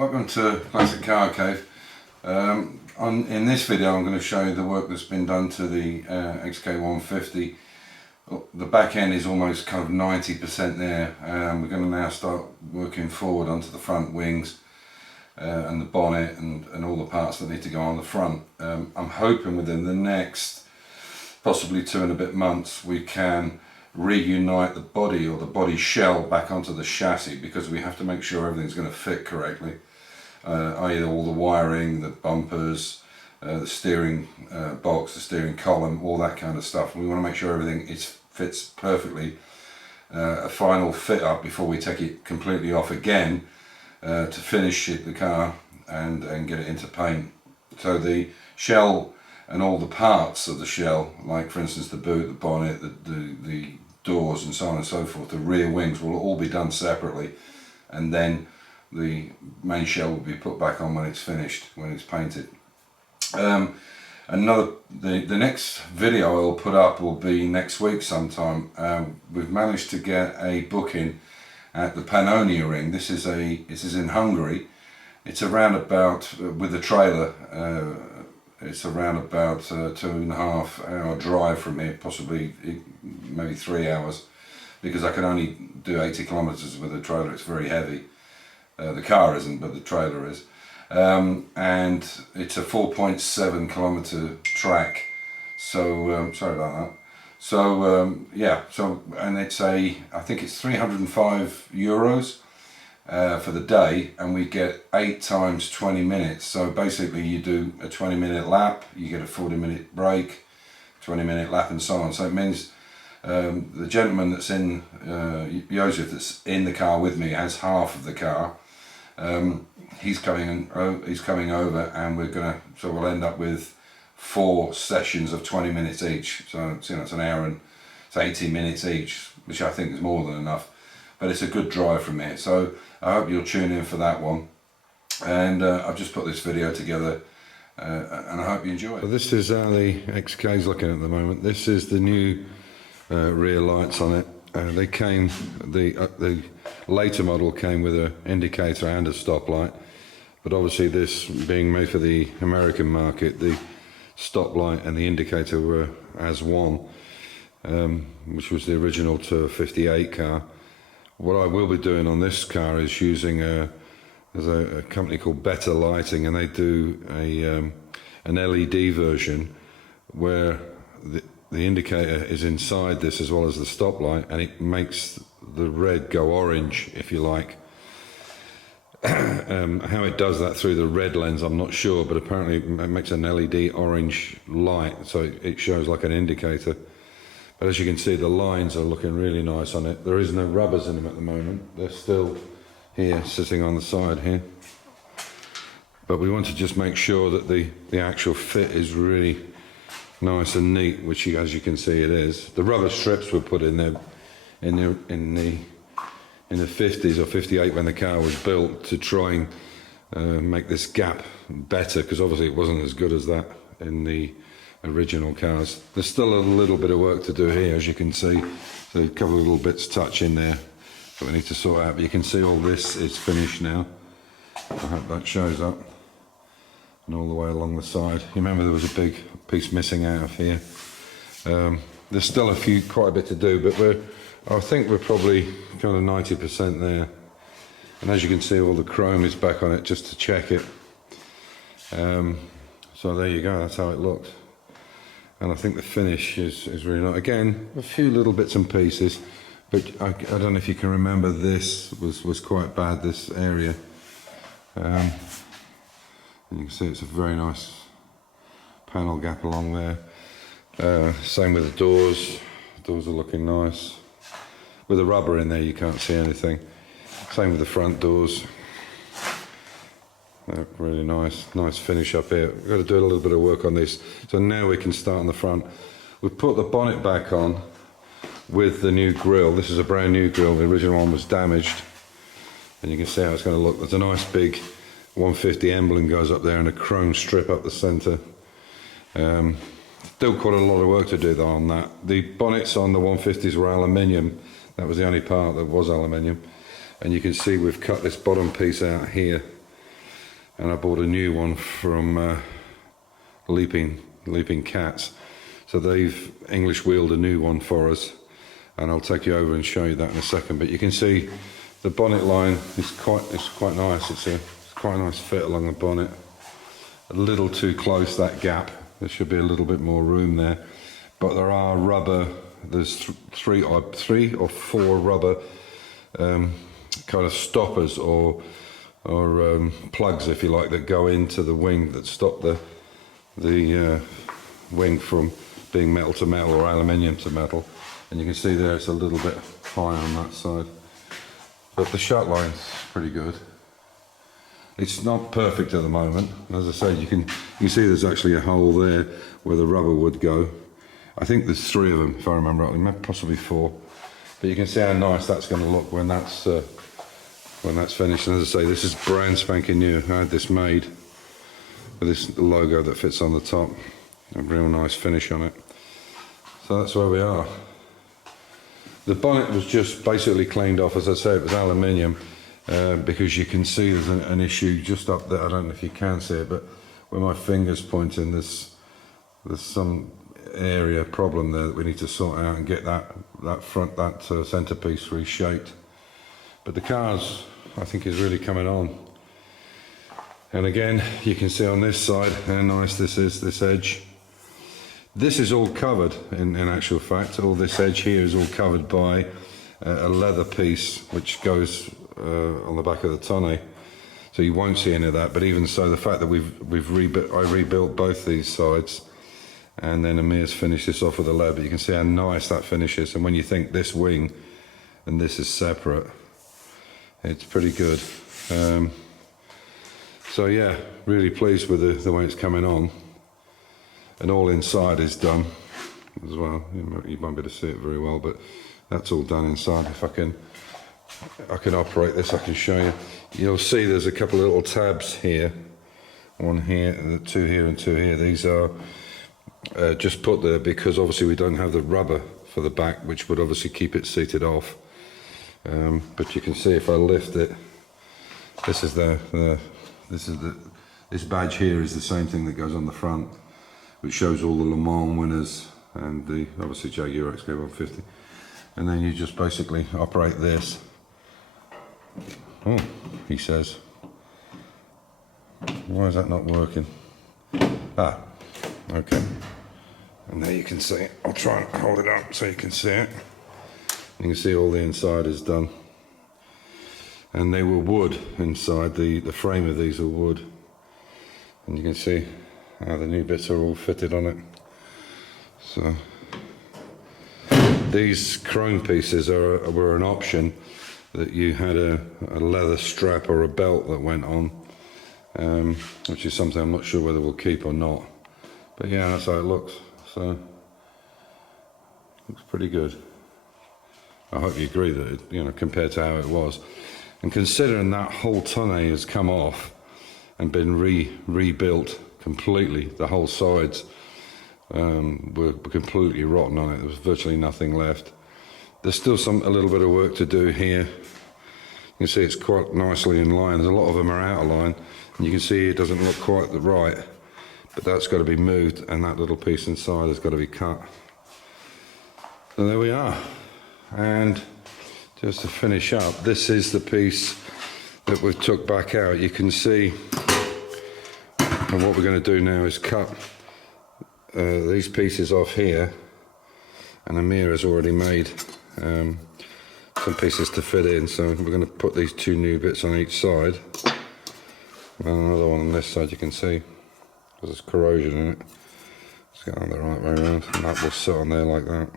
Welcome to Classic Car Cave. In this video I'm going to show you the work that's been done to the XK150. The back end is almost kind of 90% there. We're going to now start working forward onto the front wings and the bonnet and all the parts that need to go on the front. I'm hoping within the next possibly 2 and a bit months we can reunite the body or the body shell back onto the chassis, because we have to make sure everything's going to fit correctly, i.e. all the wiring, the bumpers, the steering box, the steering column, all that kind of stuff. We want to make sure everything fits perfectly. A final fit up before we take it completely off again to finish the car and get it into paint. So the shell and all the parts of the shell, like for instance the boot, the bonnet, the doors and so on and so forth, the rear wings, will all be done separately, and then the main shell will be put back on when it's finished, when it's painted. The next video I'll put up will be next week sometime. We've managed to get a booking at the Pannonia Ring. This is in Hungary. It's around about, with the trailer, it's around about 2.5 hour drive from here, possibly maybe 3 hours, because I can only do 80 kilometers with the trailer. It's very heavy. The car isn't, but the trailer is. And it's a 4.7 kilometer track. So sorry about that. So yeah. So and I think it's 305 euros. For the day, and we get 8 times 20 minutes. So basically you do a 20-minute lap, you get a 40-minute break, 20-minute lap, and so on. So it means the gentleman that's in, Joseph, that's in the car with me, has half of the car. He's coming over, and we'll end up with 4 sessions of 20 minutes each. So it's an hour and it's 80 minutes each, which I think is more than enough. But it's a good drive from here, so I hope you'll tune in for that one. And I've just put this video together, and I hope you enjoy it. So this is how the XK is looking at the moment. This is the new rear lights on it. They came, the later model came with an indicator and a stoplight, but obviously this being made for the American market, the stoplight and the indicator were as one, which was the original Tour 58 car. What I will be doing on this car is using there's a company called Better Lighting, and they do an LED version where the indicator is inside this as well as the stoplight, and it makes the red go orange, if you like. How it does that through the red lens I'm not sure, but apparently it makes an LED orange light, so it shows like an indicator. But as you can see, the lines are looking really nice on it. There is no rubbers in them at the moment. They're still here, sitting on the side here. But we want to just make sure that the actual fit is really nice and neat, which as you can see it is. The rubber strips were put in there in the 50s or 58 when the car was built, to try and make this gap better, because obviously it wasn't as good as that in the original cars. There's still a little bit of work to do here, as you can see. So a couple of little bits touch in there that we need to sort out, but you can see all this is finished now. I hope that shows up. And all the way along the side. You remember there was a big piece missing out of here. There's still quite a bit to do, but I think we're probably kind of 90% there. And as you can see, all the chrome is back on it just to check it. So there you go, that's how it looks. And I think the finish is really nice. Again, a few little bits and pieces, but I don't know if you can remember, this was quite bad, this area. And you can see it's a very nice panel gap along there. Same with the doors. The doors are looking nice. With the rubber in there you can't see anything. Same with the front doors. Really nice finish up here. We've got to do a little bit of work on this. So now we can start on the front. We've put the bonnet back on with the new grille. This is a brand new grille. The original one was damaged. And you can see how it's going to look. There's a nice big 150 emblem goes up there and a chrome strip up the centre. Still quite a lot of work to do though on that. The bonnets on the 150s were aluminium. That was the only part that was aluminium. And you can see we've cut this bottom piece out here and I bought a new one from Leaping Cats. So they've English wheeled a new one for us, and I'll take you over and show you that in a second. But you can see the bonnet line is quite nice. It's quite a nice fit along the bonnet. A little too close, that gap. There should be a little bit more room there. But there are rubber. There's three or four rubber kind of stoppers or plugs, if you like, that go into the wing that stop the wing from being metal to metal or aluminium to metal. And you can see there it's a little bit high on that side. But the shut line's pretty good. It's not perfect at the moment. As I said, you can see there's actually a hole there where the rubber would go. I think there's 3 of them, if I remember rightly, possibly 4. But you can see how nice that's going to look when that's finished. And as I say, this is brand spanking new. I had this made with this logo that fits on the top. A real nice finish on it. So that's where we are. The bonnet was just basically cleaned off. As I say, it was aluminium, because you can see there's an issue just up there. I don't know if you can see it, but where my finger's pointing, there's some area problem there that we need to sort out and get that centerpiece reshaped. But the cars, I think, is really coming on. And again, you can see on this side how nice this is, this edge. This is all covered, in actual fact. All this edge here is all covered by a leather piece which goes on the back of the tonneau. So you won't see any of that, but even so, the fact that I rebuilt both these sides, and then Amir's finished this off with a leather. You can see how nice that finishes, and when you think this wing and this is separate, it's pretty good. So yeah, really pleased with the way it's coming on. And all inside is done as well. You won't be able to see it very well, but that's all done inside. If I can operate this, I can show you. You'll see there's a couple of little tabs here, one here, 2 here and 2 here. These are just put there because obviously we don't have the rubber for the back, which would obviously keep it seated off. But you can see if I lift it, this badge here is the same thing that goes on the front, which shows all the Le Mans winners and the obviously Jaguar XK 150. And then you just basically operate this. Oh, he says. Why is that not working? Ah, okay. And there you can see it. I'll try and hold it up so you can see it. You can see all the inside is done. And they were wood inside, the frame of these are wood. And you can see how the new bits are all fitted on it. So these chrome pieces were an option, that you had a leather strap or a belt that went on, which is something I'm not sure whether we'll keep or not. But yeah, that's how it looks. So looks pretty good. I hope you agree that it, compared to how it was, and considering that whole tonneau has come off and been rebuilt completely, the whole sides were completely rotten on it. There was virtually nothing left. There's still a little bit of work to do here. You can see it's quite nicely in line. There's a lot of them are out of line, and you can see it doesn't look quite right, but that's got to be moved, and that little piece inside has got to be cut. So there we are. And just to finish up, this is the piece that we've took back out. You can see, and what we're going to do now is cut these pieces off here, and Amir has already made some pieces to fit in, so we're going to put these 2 new bits on each side, and another one on this side. You can see because there's corrosion in it. Let's get on the right way around, and that will sit on there like that.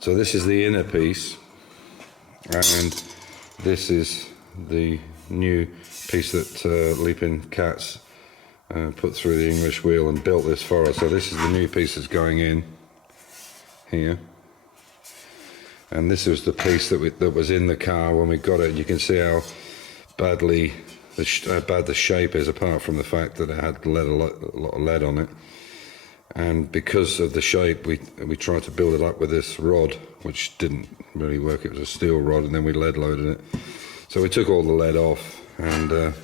So this is the inner piece, and this is the new piece that Leaping Cats put through the English wheel and built this for us. So this is the new piece that's going in here, and this was the piece that was in the car when we got it. You can see how bad the shape is, apart from the fact that it had a lot of lead on it. And because of the shape, we tried to build it up with this rod, which didn't really work. It was a steel rod, and then we lead loaded it. So we took all the lead off, and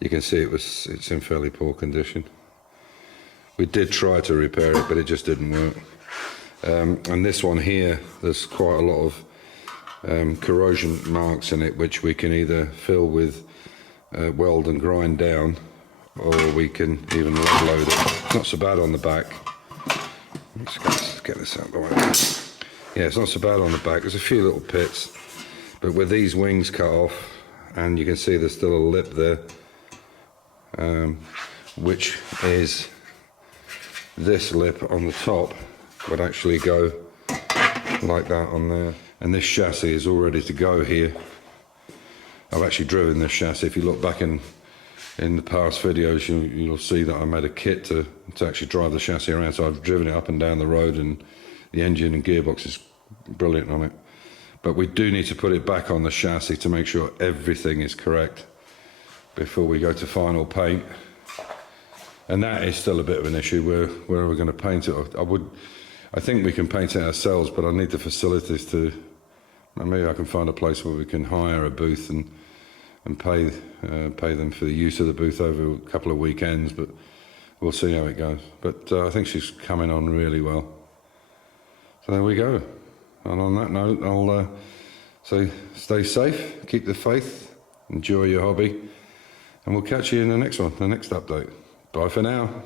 You can see it's in fairly poor condition. We did try to repair it, but it just didn't work. And this one here, there's quite a lot of corrosion marks in it, which we can either fill with weld and grind down, or we can even lead load it. It's not so bad on the back. Let's get this out of the way. Yeah, it's not so bad on the back. There's a few little pits, but with these wings cut off, and you can see there's still a lip there, which is this lip on the top would actually go like that on there. And this chassis is all ready to go here. I've actually driven this chassis. If you look back in the past videos, you'll see that I made a kit to actually drive the chassis around. So I've driven it up and down the road, and the engine and gearbox is brilliant on it. But we do need to put it back on the chassis to make sure everything is correct before we go to final paint. And that is still a bit of an issue. Where are we going to paint it? I think we can paint it ourselves, but I need the facilities to. Maybe I can find a place where we can hire a booth and pay them for the use of the booth over a couple of weekends. But we'll see how it goes. But I think she's coming on really well. So there we go. And on that note, I'll say stay safe, keep the faith, enjoy your hobby, and we'll catch you in the next one, the next update. Bye for now.